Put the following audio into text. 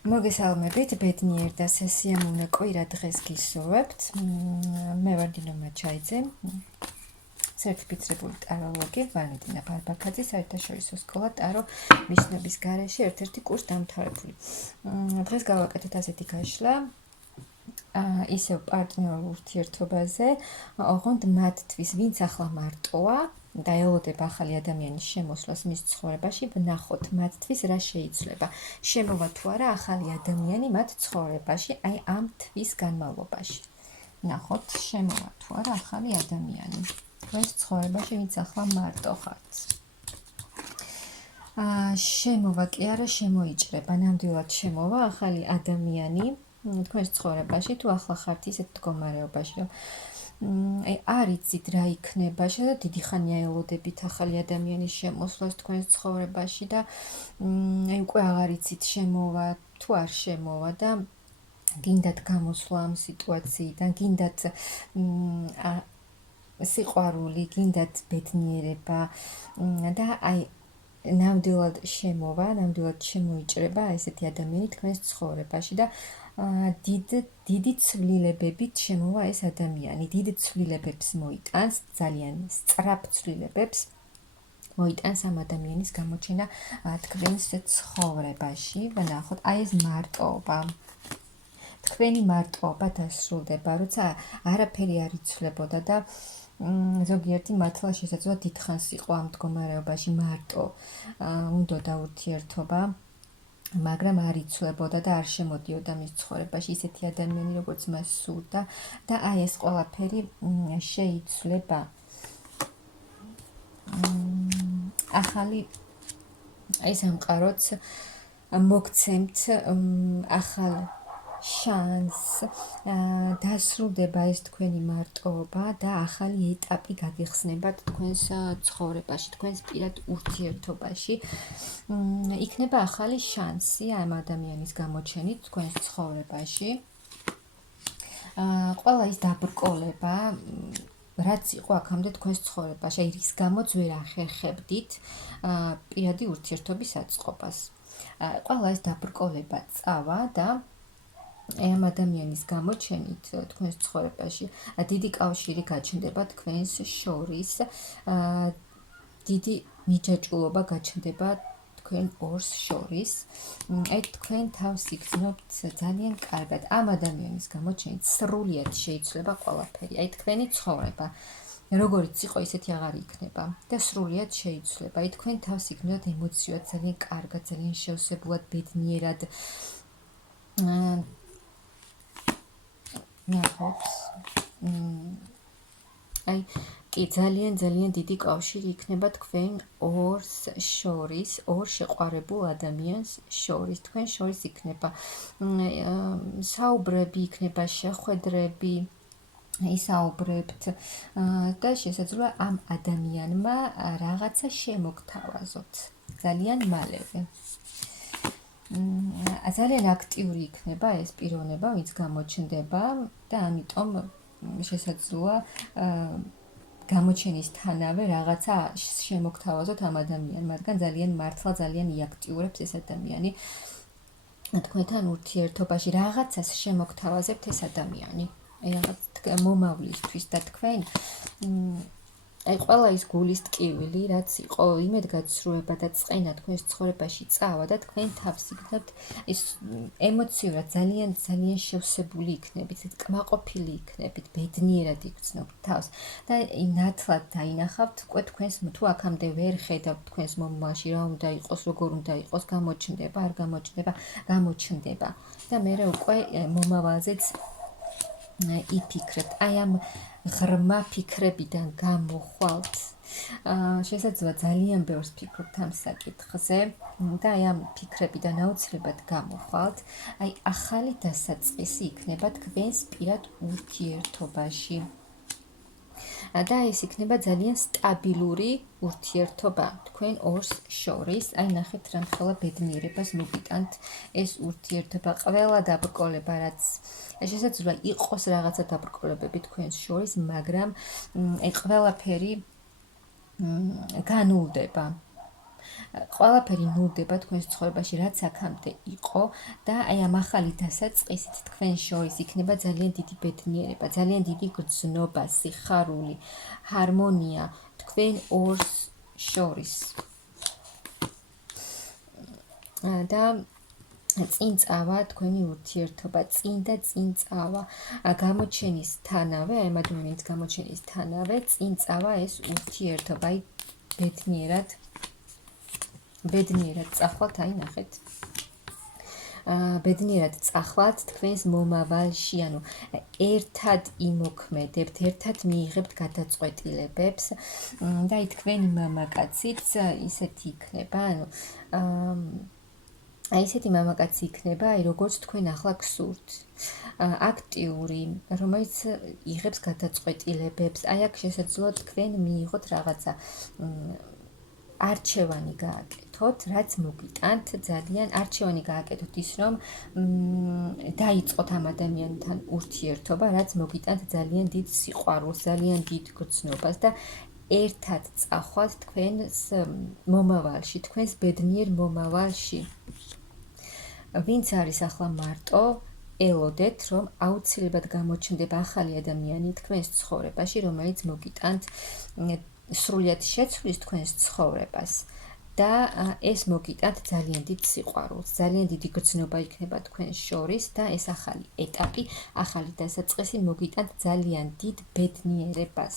მოგესალმებით, ბედნიერ და სესიამოვნე კვირა დღეს გისურვებთ. მე ვარ დინო მაჩაიძე, სერტიფიცირებული ტაროლოგი, ვალენტინა ბარბაქაძე, საერთაშორისო სკოლა ტარო მისნების გარეშე ერთ-ერთი კურს დამთავრებული. დღეს გავაკეთეთ ასეთი გაშლა, ისევ პარტნიორულ ურთიერთობაზე, ოღონდ მათთვის, ვინც ახლა მარტოა და ელოდება ახალი ადამიანის შემოსვლას მის ცხოვრებაში, ვნახოთ მათთვის რა შეიცვლება. შემოვა თუ არა ახალი ადამიანი მათ ცხოვრებაში, აი ამ თვის განმავლობაში. ვნახოთ შემოვა თუ არა ახალი ადამიანი თქვენს ცხოვრებაში, ვინც ახლა მარტო ხართ. შემოვა კი არა, შემოიჭრება, ნამდვილად შემოვა ახალი ადამიანი თქვენს ცხოვრებაში, თუ ახლა ხართ ისეთ მდგომარეობაში, რომ არ იცით რა იქნება, შეიძლება დიდი ხანია ელოდებით ახალი ადამიანის შემოსვლას თქვენს ცხოვრებაში და უკვე აღარ იცით შემოვა თუ არ შემოვა და გინდათ გამოსვლა ამ სიტუაციიდან, გინდათ სიყვარული, გინდათ ბედნიერება და აი ნამდვილად შემოვა, ნამდვილად შემოიჭრება ესეთი ადამიანი თქვენს ცხოვრებაში და დიდი ცვლილებებით შემოვა ეს ადამიანი, დიდ ცვლილებებს მოიტანს, ძალიან სწრაფ ცვლილებებს მოიტანს ამ ადამიანის გამოჩენა თქვენს ცხოვრებაში. ვნახოთ, აი ეს მარტოობა. თქვენი მარტოობა დასრულდება, როცა არაფერი არ იცვლებოდა და ზოგიერთი მართლა შესაძლოა დიდხანს იყო ამ მდგომარეობაში მარტო, უნდოდა ურთიერთობა, მაგრამ არ იცვლებოდა და არ შემოდიოდა მის ცხოვრებაში ისეთი ადამიანი, როგორც მას სურდა და აი ეს ყველაფერი შეიცვლება. ახალი აი სამყაროც მოგცემთ ახალ შანსს, დასრულდება ეს თქვენი მარტოობა და ახალი ეტაპი გაგიხსნებათ თქვენს ცხოვრებაში, თქვენს პირად ურთიერთობაში. იქნება ახალი შანსი ამ ადამიანის გამოჩენით თქვენს ცხოვრებაში. ყველა ის დაბრკოლება, რაც იყო აქამდე თქვენს ცხოვრებაში, აი რის გამოც ვერ ახერხებდით პირადი ურთიერთობის აწყობას. ყველა ეს დაბრკოლება წავა და ამ ადამიანის გამოჩენით თქვენს ცხოვრებაში დიდი კავშირი გაჩნდება თქვენს შორის, დიდი მიჯაჭვულობა გაჩნდება თქვენ ორს შორის. აი თქვენ თავს იგრძნობთ ძალიან კარგად. ამ ადამიანის გამოჩენით სრულიად შეიცვლება ყველაფერი. აი თქვენი ცხოვრება როგორიც იყო, ისეთი აღარ იქნება და სრულიად შეიცვლება. აი თქვენ თავს იგრძნობთ ემოციურად ძალიან კარგად, ძალიან შევსებულად, ბედნიერად. ნახოთ. აი კი ძალიან დიდი კავშირი იქნება თქვენ ორს შორის, ორ შეყვარებულ ადამიანს შორის. თქვენ შორის იქნება საუბრები, იქნება შეხვედრები, ისაუბრებთ და შესაძლოა ამ ადამიანმა რაღაცა შემოგთავაზოთ ძალიან მალევე. ძალიან აქტიური იქნება ეს პიროვნება, ვინც გამოჩნდება და ამიტომ შესაძლოა გამოჩენისთანავე რაღაცა შემოგთავაზოთ ამ ადამიანს, მაგრამ ძალიან მართლა ძალიან იაქტიურებს ეს ადამიანი თქვენთან ურთიერთობაში, რაღაცას შემოგთავაზებთ ეს ადამიანი. აი რაღაც მომავლისთვის და თქვენ აი ყველა ის გულის ტკივილი, რაც იყო იმედგაცრუება და წყენა თქვენს ცხოვრებაში წავა და თქვენ თავს იგრძნობთ ის ემოციურად ძალიან შევსებული იქნებით, კმაყოფილი იქნებით, ბედნიერად იგრძნობთ თავს და ნათლად დაინახავთ უკვე თქვენს თუ აქამდე ვერ ხედავთ თქვენს მომავალში რა უნდა იყოს, როგორ უნდა იყოს, გამოჩნდება, არ გამოჩნდება, გამოჩნდება და მერე უკვე მომავალზეც იფიქრებთ. აი ამ ღრმა ფიქრებიდან გამოხვალთ. შესაძლოა ძალიან ბევრს ფიქრობთ ამ საკითხზე და აი ამ ფიქრებიდან აუცილებლად გამოხვალთ. აი ახალი დასაწყისი იქნება თქვენს პირად ურთიერთობაში. და ეს იქნება ძალიან სტაბილური ურთიერთობა თქვენ ორს შორის. აი ნახეთ რამხელა ბედნიერებას მოგიტანთ ეს ურთიერთობა. ყველა დაბრკოლება, რაც შესაძლოა იყოს რაღაცა დაბრკოლებები თქვენს შორის, მაგრამ ყველაფერი განულდება. ყველაფერი ნულდება თქვენს ცხოვრებაში, რაც აქამდე იყო და აი ამ ახალი დასაწყისით თქვენ შორის იქნება ძალიან დიდი ბედნიერება, ძალიან დიდი გრძნობა, სიხარული, ჰარმონია თქვენ ორს შორის. და წინ წავა თქვენი ურთიერთობა, წინ და წინ წავა. გამოჩენისთანავე, აი ამ ადამიანის გამოჩენისთანავე წინ წავა ეს ურთიერთობა, აი ბედნიერად წახვალთ, აი ნახეთ. ბედნიერად წახვალთ თქვენს მომავალში, ანუ ერთად იმოქმედებთ, ერთად მიიღებთ გადაწყვეტილებებს და აი თქვენი მამაკაციც ისეთი იქნება, ანუ აი ესეთი მამაკაცი იქნება, აი როგორც თქვენ ახლა გსურთ. აქტიური, რომელიც იღებს გადაწყვეტილებებს, აი აქ შესაძლოა თქვენ მიიღოთ რაღაცა არჩევანი გააკეთოთ, რაც მოგიტანთ ძალიან არჩევანი გააკეთოთ ის, რომ დაიწყოთ ამ ადამიანთან ურთიერთობა, რაც მოგიტანთ ძალიან დიდ სიყვარულს, ძალიან დიდ გრძნობას და ერთად წახვალთ თქვენს მომავალში, თქვენს ბედნიერ მომავალში. ვინც არის ახლა მარტო, ელოდეთ, რომ აუცილებლად გამოჩნდება ახალი ადამიანი თქვენს ცხოვრებაში, რომელიც მოგიტანთ სრულიად შეცვლის თქვენს ცხოვრებას და ეს მოგიტანთ ძალიან დიდ სიყვარულს, ძალიან დიდი გრძნობა იქნება თქვენს შორის და ეს ახალი ეტაპი, ახალი დასაწყისი მოგიტანთ ძალიან დიდ ბედნიერებას.